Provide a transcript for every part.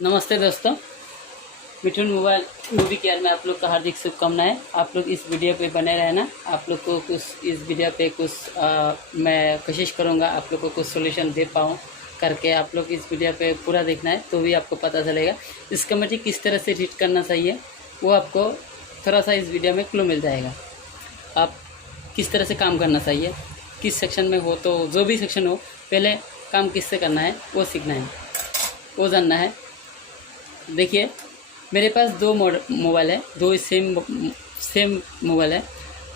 नमस्ते दोस्तों, Mithun mobile movie care में आप लोग का हार्दिक शुभकामनाएं। आप लोग इस वीडियो पे बने रहना। आप लोग को कुछ इस वीडियो पे कुछ मैं कोशिश करूँगा आप लोग को कुछ सोल्यूशन दे पाऊँ करके। आप लोग इस वीडियो पे पूरा देखना है तो भी आपको पता चलेगा इस कमेटी किस तरह से रीड करना चाहिए, वो आपको थोड़ा सा इस वीडियो में क्लू मिल जाएगा। आप किस तरह से काम करना चाहिए, किस सेक्शन में हो तो जो भी सेक्शन हो पहले काम किससे करना है वो सीखना है, वो जानना है। देखिए मेरे पास दो मोबाइल है, दो सेम मोबाइल है।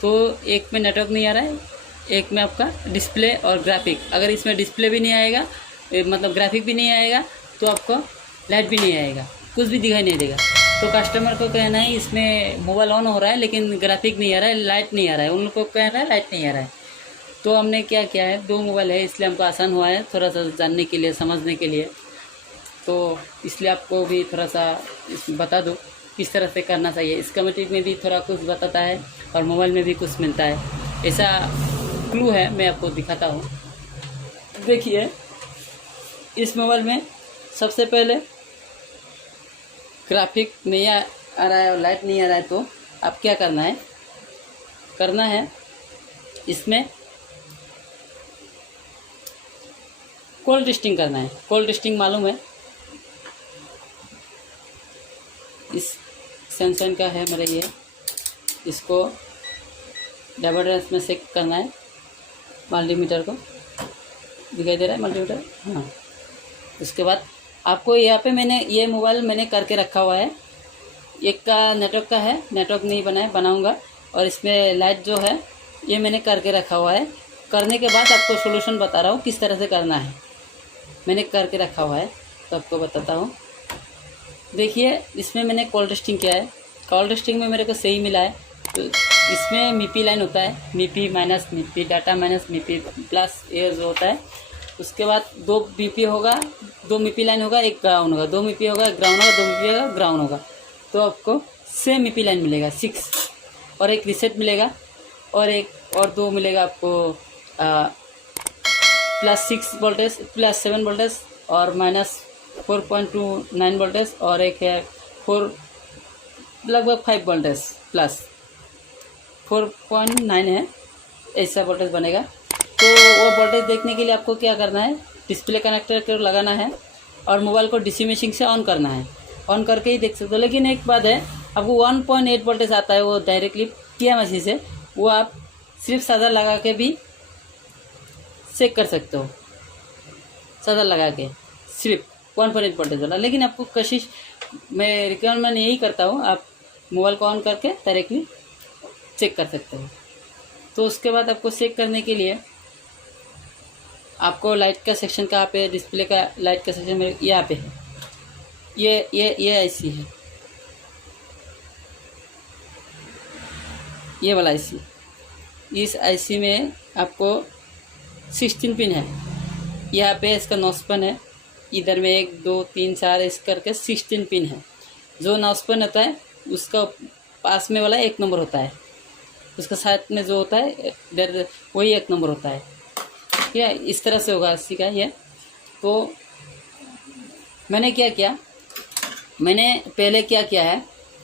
तो एक में नेटवर्क नहीं आ रहा है, एक में आपका डिस्प्ले और ग्राफिक। अगर इसमें डिस्प्ले भी नहीं आएगा, मतलब ग्राफिक भी नहीं आएगा, तो आपको लाइट भी नहीं आएगा, कुछ भी दिखाई नहीं देगा। तो कस्टमर को कहना है इसमें मोबाइल ऑन हो रहा है लेकिन ग्राफिक नहीं आ रहा है, लाइट नहीं आ रहा है, उन लोग को कहना है लाइट नहीं आ रहा है। तो हमने क्या किया है, दो मोबाइल है इसलिए हमको आसान हुआ है थोड़ा सा जानने के लिए, समझने के लिए। तो इसलिए आपको भी थोड़ा सा बता दूँ किस तरह से करना चाहिए। इस कमेटी में भी थोड़ा कुछ बताता है और मोबाइल में भी कुछ मिलता है, ऐसा क्लू है, मैं आपको दिखाता हूँ। देखिए इस मोबाइल में सबसे पहले ग्राफिक नहीं आ रहा है और लाइट नहीं आ रहा है, तो आप क्या करना है इसमें कोल्ड टेस्टिंग करना है। कोल्ड टेस्टिंग मालूम है, इस सैमसंग का है मेरा ये, इसको डबल रेस में चेक करना है। मल्टीमीटर को दिखाई दे रहा है मल्टीमीटर, हाँ। उसके बाद आपको यहाँ पे मैंने ये मोबाइल मैंने करके रखा हुआ है। एक का नेटवर्क का है, नेटवर्क नहीं बनाऊंगा, और इसमें लाइट जो है ये मैंने करके रखा हुआ है। करने के बाद आपको सोल्यूशन बता रहा हूँ किस तरह से करना है, मैंने करके रखा हुआ है तो आपको बताता हूँ। देखिए इसमें मैंने कॉल टेस्टिंग किया है, कॉल टेस्टिंग में मेरे को सही मिला है। तो इसमें मीपी लाइन होता है, मीपी माइनस मीपी, डाटा माइनस मीपी प्लस ये जो होता है। उसके बाद दो मीपी होगा, दो मीपी लाइन होगा, एक ग्राउंड होगा, दो मीपी होगा ग्राउंड होगा, दो मीपी होगा ग्राउंड होगा। तो आपको सेम मीपी लाइन मिलेगा 6, और एक रीसेट मिलेगा, और एक और दो मिलेगा आपको +6 वोल्टेज, +7 वोल्टेज और -4.29 वोल्टेज, और एक है लगभग 5 वोल्टेज प्लस 4.9 है, ऐसा वोल्टेज बनेगा। तो वो वोल्टेज देखने के लिए आपको क्या करना है, डिस्प्ले कनेक्टर को लगाना है और मोबाइल को डीसी मशीन से ऑन करना है। ऑन करके ही देख सकते हो। लेकिन एक बात है, आपको 1.8 वोल्टेज आता है वो डायरेक्टली किया मशीन से, वो आप सिर्फ सादा लगा के भी चेक कर सकते हो, सादा लगा के सिर्फ 1.8 वोल्टेज वाला। लेकिन आपको कोशिश, मैं रिकमेंड यही करता हूँ, आप मोबाइल को ऑन करके डायरेक्टली चेक कर सकते हो। तो उसके बाद आपको चेक करने के लिए आपको लाइट का सेक्शन कहाँ पे, डिस्प्ले का लाइट का सेक्शन मेरे यहाँ पे है, ये आईसी है, ये वाला आईसी। इस आईसी में आपको 16 पिन है, यहाँ पे इसका नॉस्पन है, इधर में 1 2 3 4 इस करके 16 पिन है। जो नॉस्पन होता है उसका पास में वाला 1 नंबर होता है, उसका साथ में जो होता है इधर वही 1 नंबर होता है। क्या इस तरह से होगा इसी का ये। तो मैंने क्या किया, मैंने पहले क्या किया है,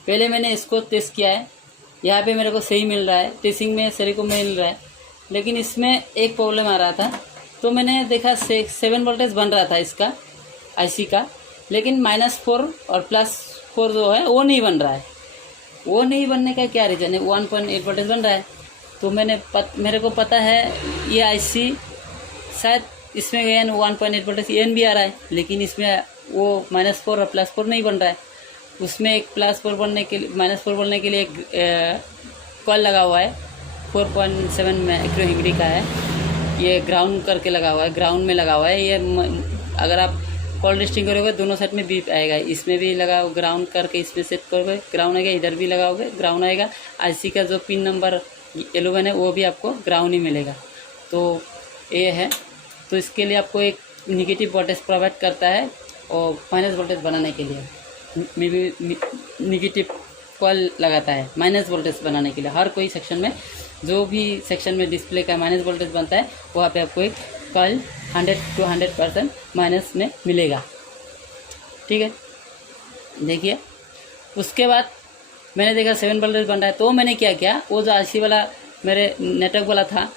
पहले मैंने इसको टेस्ट किया है। यहाँ पे मेरे को सही मिल रहा है, टेस्टिंग में सही को मिल रहा है, लेकिन इसमें एक प्रॉब्लम आ रहा था। तो मैंने देखा 7 वोल्टेज बन रहा था इसका आईसी का, लेकिन -4 और +4 जो है वो नहीं बन रहा है। वो नहीं बनने का क्या रीज़न है, 1.8 वोल्टेज बन रहा है। तो मेरे को पता है ये आईसी शायद इसमें गया 1.8 वोल्टेज एन भी आ रहा है, लेकिन इसमें वो -4 और +4 नहीं बन रहा है। उसमें एक +4 बनने के लिए, -4 बनने के लिए एक कॉल लगा हुआ है, 4.7 माइक्रो हेनरी का है, ये ग्राउंड करके लगा हुआ है, ग्राउंड में लगा हुआ है। ये अगर आप कॉल टेस्टिंग करोगे दोनों साइड में बीप आएगा, इसमें भी लगाओ ग्राउंड करके, इसमें सेट करोगे ग्राउंड आएगा, इधर भी लगाओगे ग्राउंड आएगा। आईसी का जो पिन नंबर 11 है वो भी आपको ग्राउंड ही मिलेगा। तो ये है, तो इसके लिए आपको एक निगेटिव वोल्टेज प्रोवाइड करता है, और माइनस वोल्टेज बनाने के लिए मे भी निगेटिव कॉल लगाता है माइनस वोल्टेज बनाने के लिए। हर कोई सेक्शन में, जो भी सेक्शन में डिस्प्ले का माइनस वोल्टेज बनता है वहाँ पे आपको एक कॉल 100 to 100% माइनस में मिलेगा। ठीक है, देखिए, उसके बाद मैंने देखा 7 वोल्टेज बन रहा है, तो मैंने क्या किया, वो जो आईसी वाला मेरे नेटवर्क वाला था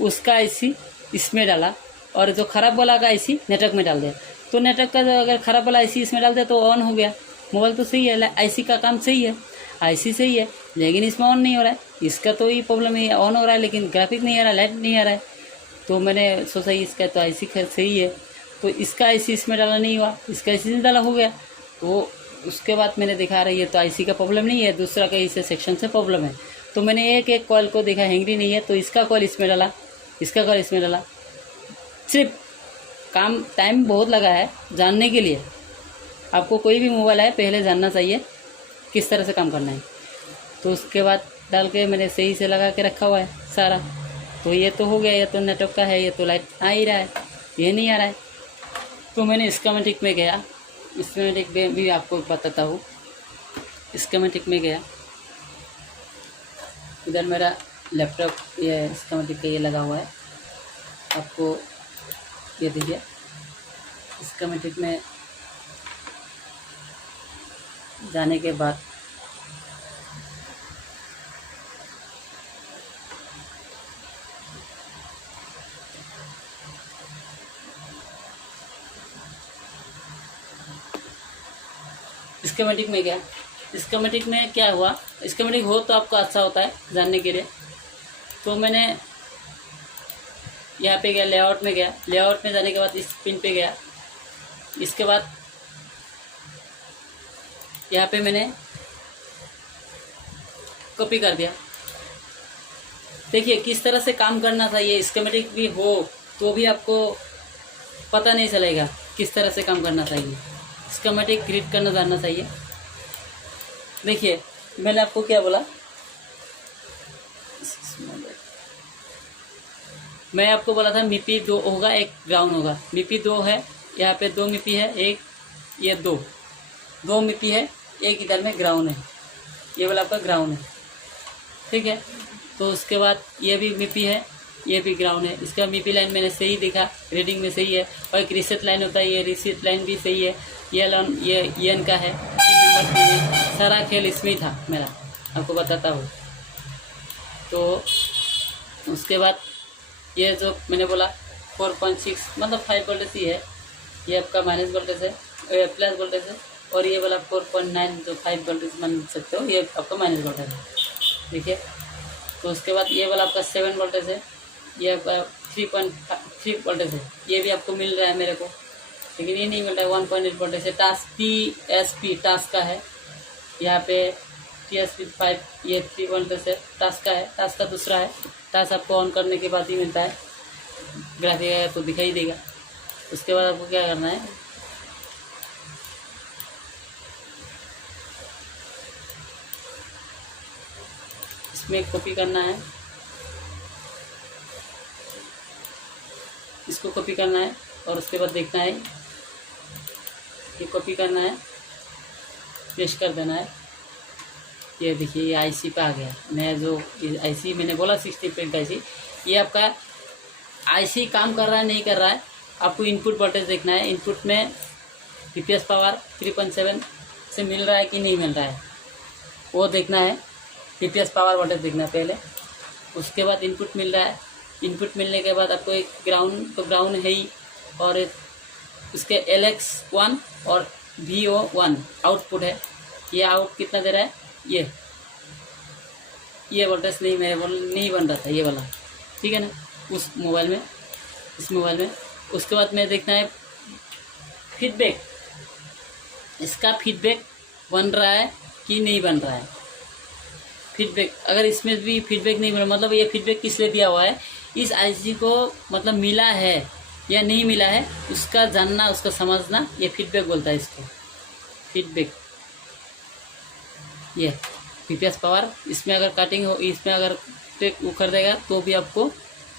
उसका आईसी इसमें डाला और जो ख़राब वाला का आईसी नेटवर्क में डाल दिया। तो नेटवर्क का जो अगर ख़राब वाला आईसी इसमें डाल दिया तो ऑन हो गया। मोबाइल तो सही है, आईसी का काम सही है, आईसी सही है, लेकिन इसमें ऑन नहीं हो रहा है। इसका तो ये प्रॉब्लम है, ऑन हो रहा है लेकिन ग्राफिक नहीं आ रहा है, लाइट नहीं आ रहा है। तो मैंने सोचा इसका तो आईसी खैर सही है, तो इसका आईसी इसमें डाला नहीं हुआ, इसका आईसी नहीं डाला, हो गया। तो उसके बाद मैंने देखा रहा है ये तो आईसी का प्रॉब्लम नहीं है, दूसरा कहीं से सेक्शन से प्रॉब्लम है। तो मैंने एक एक कॉल को देखा हैंगरी नहीं है, तो इसका कॉल इसमें डाला, इसका कॉल इसमें डाला। सिर्फ काम टाइम बहुत लगा है जानने के लिए। आपको कोई भी मोबाइल है पहले जानना चाहिए किस तरह से काम करना है। तो उसके बाद डाल के मैंने सही से लगा के रखा हुआ है सारा। तो ये तो हो गया, ये तो नेटवर्क का है, ये तो लाइट आ ही रहा है, ये नहीं आ रहा है। तो मैंने स्कीमेटिक में गया, स्कीमेटिक में भी आपको बताता हूँ। स्कीमेटिक में गया, इधर मेरा लैपटॉप ये स्कीमेटिक का ये लगा हुआ है, आपको ये देखिए। स्कीमेटिक में जाने के बाद स्कीमेटिक में गया। स्कीमेटिक में क्या हुआ, स्कीमेटिक हो तो आपको अच्छा होता है जानने के लिए। तो मैंने यहाँ पे गया, लेआउट में गया, लेआउट में जाने के बाद इस पिन पे गया। इसके बाद यहाँ पे मैंने कॉपी कर दिया। देखिए किस तरह से काम करना चाहिए, स्कीमेटिक भी हो तो भी आपको पता नहीं चलेगा किस तरह से काम करना चाहिए। स्कीमेटिक रीड करना जानना चाहिए। देखिए मैंने आपको क्या बोला, मैं आपको बोला था मिपी 2 होगा, एक ग्राउंड होगा। मिपी 2 है, यहाँ पे 2 मिपी है, एक ये 2 मिपी है, एक इधर में ग्राउंड है, ये वाला आपका ग्राउंड है, ठीक है। तो उसके बाद ये भी मिपी है, ये भी ग्राउंड है। इसका मिपी लाइन मैंने सही देखा, रीडिंग में सही है। और एक रिसेट लाइन होता है, ये रिसेट लाइन भी सही है। ये लाइन ये एन का है, 3 नंबर की है। सारा खेल इसमें ही था मेरा, आपको बताता हूँ। तो उसके बाद ये जो मैंने बोला 4.6 मतलब 5 वोल्टेज ही है, ये आपका माइनस वोल्टेज है, प्लस वोल्टेज है। और ये वाला 4.9 जो 5 वोल्टेज मान सकते हो, ये आपका माइनस वोल्टेज है, देखिए। तो उसके बाद ये वाला आपका 7 वोल्टेज है, ये आपका 3.3 वोल्टेज है, ये भी आपको मिल रहा है मेरे को, लेकिन ये नहीं मिल रहा है। 1.8 वोल्टेज है। टास्क TSP टास्क का है, यहाँ पे TSP 5 ये 3 वोल्टेज है, टास्क का है। टास्क का दूसरा है, टास्क आपको ऑन करने के बाद ही मिलता है, ग्राफिक आपको दिखाई देगा। उसके बाद आपको क्या करना है, इसमें कॉपी करना है, इसको कॉपी करना है और उसके बाद देखना है, ये कॉपी करना है, पेस्ट कर देना है। ये देखिए ये आईसी पे आ गया। मैं जो आईसी मैंने बोला 60 पिन का आईसी, ये आपका आईसी काम कर रहा है नहीं कर रहा है, आपको इनपुट वोल्टेज देखना है। इनपुट में पीपीएस पावर 3.7 से मिल रहा है कि नहीं मिल रहा है, वो देखना है। पीपीएस पावर वोल्टेज देखना है पहले, उसके बाद इनपुट मिल रहा है। इनपुट मिलने के बाद आपको एक ग्राउंड, तो ग्राउंड है ही, और उसके LX1 और VO1 आउटपुट है। ये आउट कितना दे रहा है, ये वोल्टेज नहीं नहीं बन रहा था ये वाला, ठीक है ना, उस मोबाइल में, इस मोबाइल में। उसके बाद में देखना है फीडबैक, इसका फीडबैक बन रहा है कि नहीं बन रहा है। फीडबैक अगर इसमें भी फीडबैक नहीं बन रहा, मतलब ये फीडबैक किस लिए दिया हुआ है, इस आईसी को मतलब मिला है या नहीं मिला है उसका जानना, उसका समझना, ये फीडबैक बोलता है इसको, फीडबैक। ये पीपीएस पावर, इसमें अगर कटिंग हो, इसमें अगर टेक उखड़ देगा तो भी आपको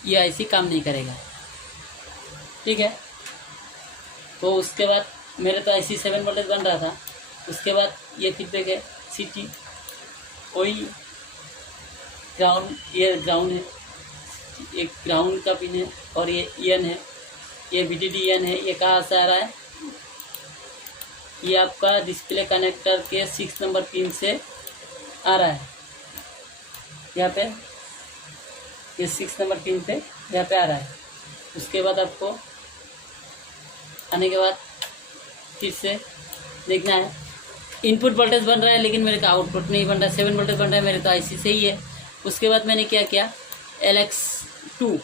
ये आईसी काम नहीं करेगा, ठीक है। तो उसके बाद मेरे तो आईसी 7 वोल्टेज बन रहा था। उसके बाद ये फीडबैक है CT, कोई ग्राउंड, ये ग्राउंड है, एक ग्राउंड का पिन है, और ये EN है, ये VDD EN है। ये कहाँ से आ रहा है, ये आपका डिस्प्ले कनेक्टर के 6 नंबर पिन से आ रहा है। यहाँ पे ये 6 नंबर पिन पे यहाँ पे आ रहा है। उसके बाद आपको आने के बाद फिर से देखना है, इनपुट वोल्टेज बन रहा है लेकिन मेरे का आउटपुट नहीं बन रहा है। 7 वोल्टेज बन रहा है, मेरे तो आईसी से ही है। उसके बाद मैंने क्या किया, LX2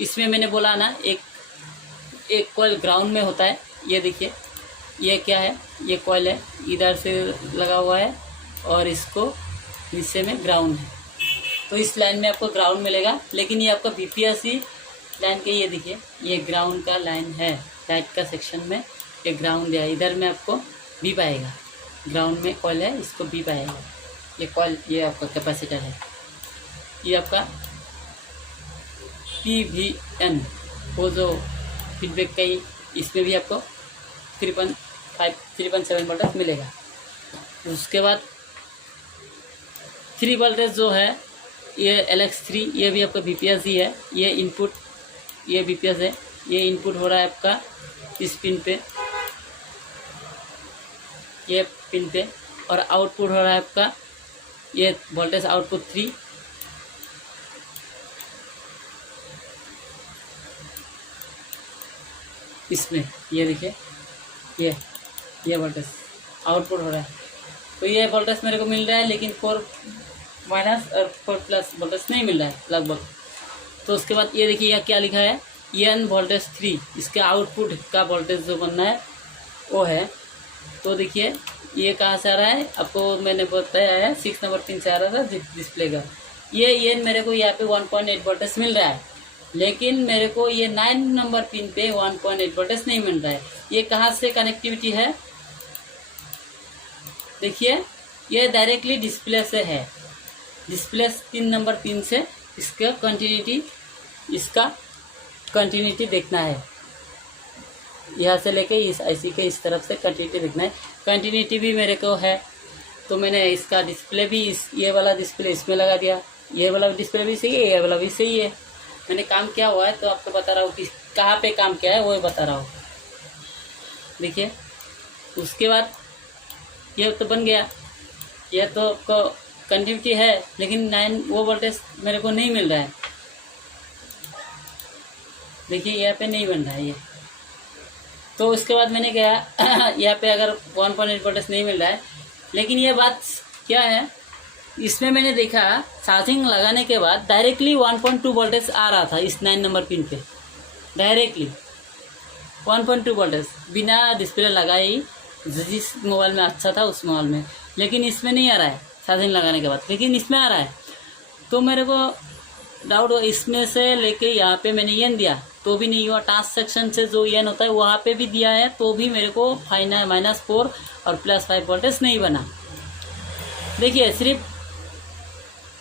इसमें मैंने बोला ना एक कॉइल ग्राउंड में होता है। ये देखिए ये क्या है, ये कॉइल है, इधर से लगा हुआ है और इसको हिस्से में ग्राउंड है। तो इस लाइन में आपको ग्राउंड मिलेगा, लेकिन ये आपका बीपीएससी लाइन के, ये देखिए ये ग्राउंड का लाइन है। राइट का सेक्शन में ये ग्राउंड है, इधर में आपको भी पाएगा, ग्राउंड में कॉइल है, इसको भी पाएगा। ये कॉइल, ये आपका कैपेसिटर है। ये आपका PVN वो जो फीडबैक का ही, इसमें भी आपको 3.7 वोल्टेज मिलेगा। उसके बाद 3 वोल्टेज जो है ये LX3, ये भी आपका बीपीएस ही है। ये इनपुट, ये बीपीएस है, ये इनपुट हो रहा है आपका इस पिन पे, ये पिन पे, और आउटपुट हो रहा है आपका ये वोल्टेज आउटपुट 3। इसमें ये देखिए ये वोल्टेज आउटपुट हो रहा है। तो ये वोल्टेज मेरे को मिल रहा है, लेकिन 4 माइनस और 4 प्लस वोल्टेज नहीं मिल रहा है लगभग। तो उसके बाद ये देखिए यह क्या लिखा है, EN वोल्टेज 3, इसके आउटपुट का वोल्टेज जो बनना है वो है। तो देखिए ये कहाँ से आ रहा है, आपको मैंने बताया है 6 नंबर पिन से आ रहा था डिस्प्ले का। ये EN मेरे को यहाँ पे 1.8 वोल्टेज मिल रहा है, लेकिन मेरे को ये 9 नंबर पिन पे 1.8 वोल्टेज नहीं मिल रहा है। ये कहाँ से कनेक्टिविटी है, देखिए ये डायरेक्टली डिस्प्ले से है। डिस्प्ले 3 नंबर पिन से इसका कंटिन्यूटी देखना है। यहाँ से लेके इस आईसी के इस तरफ से कंटिन्यूटी देखना है। कंटिन्यूटी भी मेरे को है, तो मैंने इसका डिस्प्ले भी ये वाला डिस्प्ले इसमें लगा दिया। ये वाला डिस्प्ले भी सही है, ये वाला भी सही है। मैंने काम किया हुआ है, तो आपको बता रहा हूँ कि कहाँ पे काम किया है, वो बता रहा हूँ। देखिए उसके बाद ये तो बन गया, ये तो आपको कंटिन्यूटी है, लेकिन 9 वो वोल्टेज मेरे को नहीं मिल रहा है। देखिए यहाँ पे नहीं बन रहा है ये। तो उसके बाद मैंने कहा यहाँ पे अगर 1.8 वोल्टेज नहीं मिल रहा है, लेकिन ये बात क्या है, इसमें मैंने देखा चार्जिंग लगाने के बाद डायरेक्टली 1.2 वोल्टेज आ रहा था इस 9 नंबर पिन पे, डायरेक्टली 1.2 वोल्टेज बिना डिस्प्ले लगाए ही। जिस मोबाइल में अच्छा था उस मोबाइल में, लेकिन इसमें नहीं आ रहा है चार्जिंग लगाने के बाद, लेकिन इसमें आ रहा है। तो मेरे को डाउट हुआ, इसमें से लेके यहाँ पे मैंने EN दिया तो भी नहीं हुआ। टास्क सेक्शन से जो EN होता है वहाँ पे भी दिया है, तो भी मेरे को -4 और +5 वोल्टेज नहीं बना। देखिए सिर्फ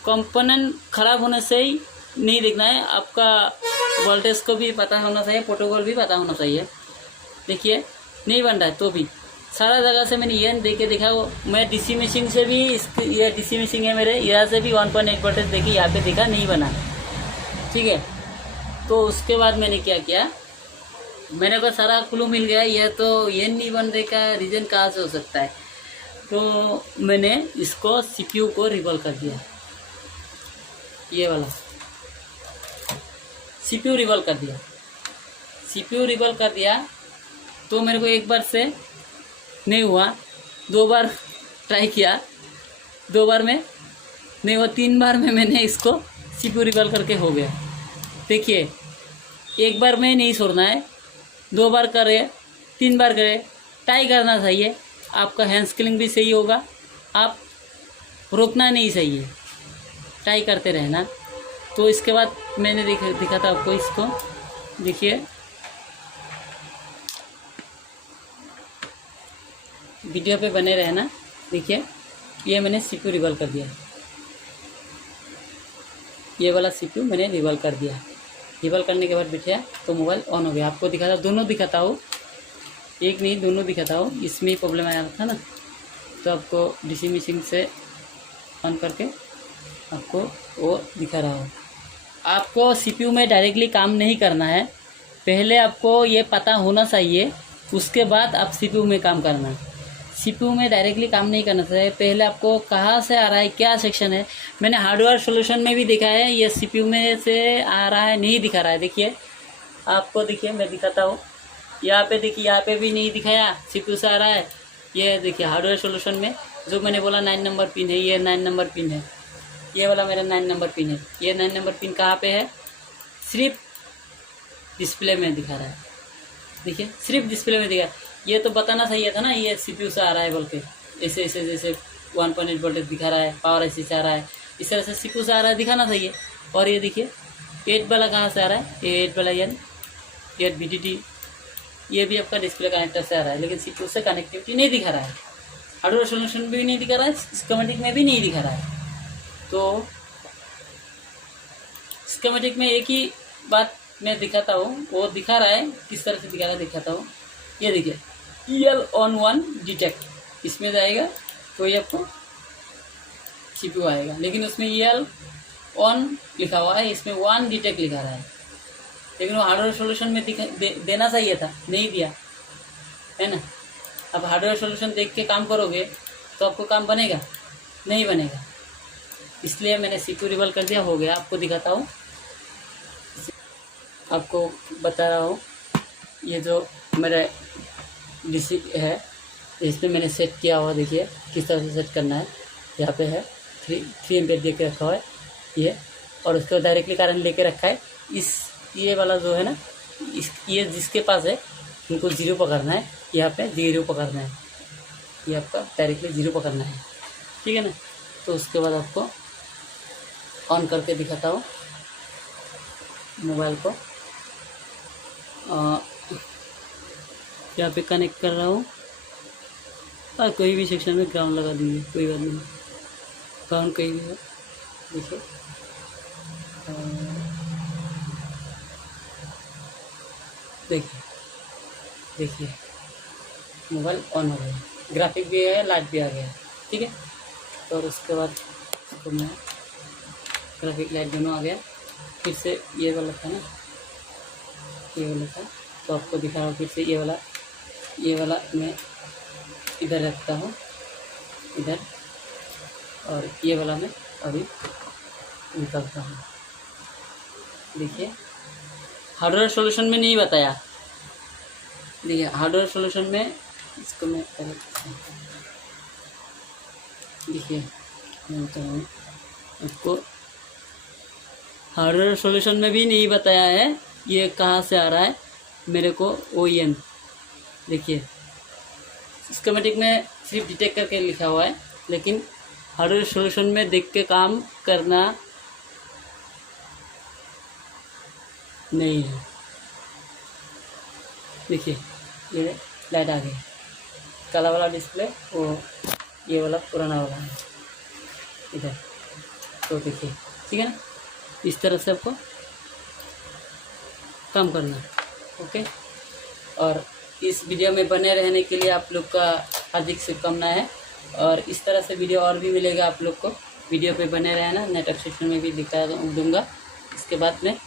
कंपोनेंट खराब होने से ही नहीं देखना है, आपका वोल्टेज को भी पता होना चाहिए, प्रोटोकॉल भी पता होना चाहिए। देखिए नहीं बन रहा है, तो भी सारा जगह से मैंने EN दे के देखा। वो मैं DC मशीन से भी, ये DC मशीन है मेरे, यहाँ से भी 1.8 वोल्टेज देखी, यहाँ पे देखा नहीं बना, ठीक है। तो उसके बाद मैंने क्या किया, मेरे को सारा क्लू मिल गया, यह तो EN नहीं बनने का रीज़न कहाँ से हो सकता है। तो मैंने इसको CPU को रिवॉल कर दिया, ये वाला CPU रिवॉल्व कर दिया। CPU रिवॉल्व कर दिया तो मेरे को एक बार से नहीं हुआ, 2 बार ट्राई किया, 2 बार में नहीं हुआ, 3 बार में मैंने इसको CPU रिवॉल्व करके हो गया। देखिए एक बार में नहीं छोड़ना है, 2 बार करे, 3 बार करे, ट्राई करना चाहिए। आपका हैंड स्किलिंग भी सही होगा, आप रोकना नहीं चाहिए, ट्राई करते रहना। तो इसके बाद मैंने दिखा था आपको इसको, देखिए वीडियो पे बने रहना। देखिए ये मैंने CPU रिवॉल्व कर दिया, ये वाला CPU मैंने रिवॉल्व कर दिया। रिवॉल्व करने के बाद बिठाया तो मोबाइल ऑन हो गया। आपको दिखाता, दोनों दिखाता हूँ, एक नहीं दोनों दिखाता हूँ। इसमें प्रॉब्लम आया था ना, तो आपको DC मशीन से ऑन करके आपको वो दिखा रहा हूँ। आपको CPU में डायरेक्टली काम नहीं करना है, पहले आपको ये पता होना चाहिए, उसके बाद आप CPU में काम करना। सीपीयू में डायरेक्टली काम नहीं करना चाहिए। पहले आपको कहाँ से आ रहा है, क्या सेक्शन है, मैंने हार्डवेयर सॉल्यूशन में भी देखा है, ये सीपीयू में से आ रहा है, नहीं दिखा रहा है। देखिए आपको, देखिए मैं दिखाता हूँ, यहाँ पे देखिए, यहाँ पे भी नहीं दिखाया, सीपीयू से आ रहा है। ये देखिए हार्डवेयर सॉल्यूशन में जो मैंने बोला 9 नंबर पिन है, ये 9 नंबर पिन है, ये वाला मेरा 9 नंबर पिन है। ये 9 नंबर पिन कहाँ पे है, सिर्फ डिस्प्ले में दिखा रहा है। देखिए सिर्फ डिस्प्ले में दिखा, ये तो बताना चाहिए था ना ये सीपीयू से आ रहा है बोल के। ऐसे ऐसे जैसे 1.8 वोल्टेज दिखा रहा है, पावर ऐसी से आ रहा है, इस तरह से सीपीयू से आ रहा है, दिखाना चाहिए। और ये देखिए 8 वाला कहाँ से आ रहा है, ये 8 वाला एन 8 VDD, ये भी आपका डिस्प्ले कनेक्टर से आ रहा है, लेकिन सीपीयू से कनेक्टिविटी नहीं दिखा रहा है। हार्डवेयर सॉल्यूशन भी नहीं दिखा रहा है, स्कीमेटिक में भी नहीं दिखा रहा है। तो स्कीमेटिक में एक ही बात मैं दिखाता हूँ, वो दिखा रहा है, किस तरह से दिखा रहा है दिखाता हूँ। ये देखिए EL on 1 डिटेक्ट, इसमें जाएगा तो ये आपको सीपीयू आएगा, लेकिन उसमें EL on लिखा हुआ है, इसमें 1 डिटेक्ट लिखा रहा है। लेकिन वो हार्डवेयर सॉल्यूशन में देना चाहिए था, नहीं दिया है ना। अब हार्डवेयर सॉल्यूशन देख के काम करोगे तो आपको काम बनेगा, नहीं बनेगा, इसलिए मैंने सीपीयू रिवॉल्व कर दिया, हो गया। आपको दिखाता हूँ, आपको बता रहा हूँ, ये जो मेरा डीसी है इसमें मैंने सेट किया हुआ, देखिए किस तरह से सेट करना है। यहाँ पे है 3 एम्पियर दे के रखा हुआ है ये, और उसको डायरेक्टली करंट लेके रखा है। इस ये वाला जो है ना, इस ये जिसके पास है उनको 0 पकड़ना है, यहाँ पे 0 पकड़ना है, ये आपका डायरेक्टली 0 पकड़ना है, ठीक है ना। तो उसके बाद आपको ऑन करके दिखाता हूँ मोबाइल को, यहाँ पे कनेक्ट कर रहा हूँ, और कोई भी सेक्शन में ग्राउंड लगा दीजिए, कोई बात नहीं, ग्राउंड कहीं भी है। देखिए देखिए देखिए मोबाइल ऑन हो गया, ग्राफिक भी है, लाइट भी आ गया, ठीक है। और उसके बाद इसको मैं ग्राफिक लाइट दोनों आ गया। फिर से ये वाला था ना, ये वाला था, तो आपको दिखा रहा हूँ फिर से ये वाला मैं इधर रखता हूँ, इधर, और ये वाला मैं अभी निकालता हूँ। देखिए हार्डवेयर सॉल्यूशन में नहीं बताया, देखिए हार्डवेयर सॉल्यूशन में इसको मैं देखिए मैं बताऊँ आपको, हार्डवेयर सॉल्यूशन में भी नहीं बताया है ये कहाँ से आ रहा है मेरे को OEM। देखिए स्कीमेटिक में सिर्फ डिटेक्ट करके लिखा हुआ है, लेकिन हार्डवेयर सॉल्यूशन में देख के काम करना नहीं है। देखिए ये लाइट आ गई, काला वाला डिस्प्ले, वो ये वाला पुराना वाला है इधर। तो देखिए ठीक है ना, इस तरह से आपको काम करना है, ओके। और इस वीडियो में बने रहने के लिए आप लोग का हार्दिक शुभकामना है, और इस तरह से वीडियो और भी मिलेगा आप लोग को। वीडियो पे बने रहना, नेटवर्क सेक्शन में भी दिखा दूँगा इसके बाद में,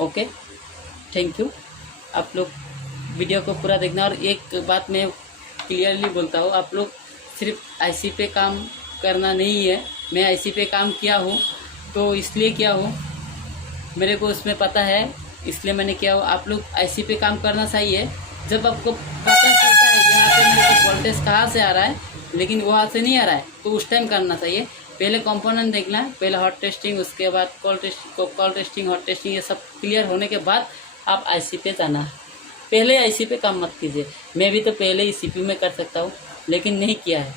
ओके। Thank you. आप लोग वीडियो को पूरा देखना। और एक बात मैं क्लियरली बोलता हूँ, आप लोग सिर्फ आईसी पे काम करना नहीं है। मैं आईसी पे काम किया हूँ, तो इसलिए किया हूँ, मेरे को उसमें पता है, इसलिए मैंने किया हूँ। आप लोग आईसी पे काम करना चाहिए जब आपको पता चलता है यहाँ पे मेरे को वोल्टेज कहाँ से आ रहा है, लेकिन वहाँ से नहीं आ रहा है, तो उस टाइम करना चाहिए। पहले कंपोनेंट देखना है, पहले हॉट टेस्टिंग, उसके बाद कॉल टेस्टिंग, हॉट टेस्टिंग, ये सब क्लियर होने के बाद आप आईसी पे जाना है। पहले आईसी पे काम मत कीजिए। मैं भी तो पहले ही सीपीयू में कर सकता हूँ, लेकिन नहीं किया है।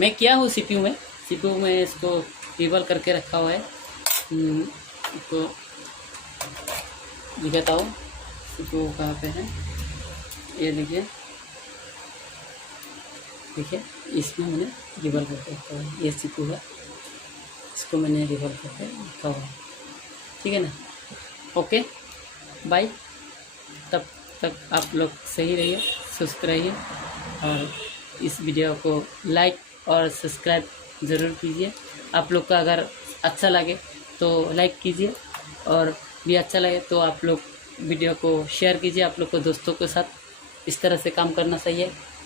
मैं किया हूँ सीपीयू में इसको रिवॉल करके रखा हुआ है। तो दिखाता हूँ सीपीयू कहाँ पे है, ये देखिए इसमें मैंने रिवॉल्व करके रखा हुआ है। ये सीपीयू है, इसको मैंने रिवॉल्व करके रखा हुआ है, ठीक है ना। Okay bye. तब तक आप लोग सही रहिए, सुस्त रहिए, और इस वीडियो को लाइक और सब्सक्राइब ज़रूर कीजिए। आप लोग का अगर अच्छा लगे तो लाइक कीजिए, और भी अच्छा लगे तो आप लोग वीडियो को शेयर कीजिए आप लोग को दोस्तों के साथ। इस तरह से काम करना चाहिए।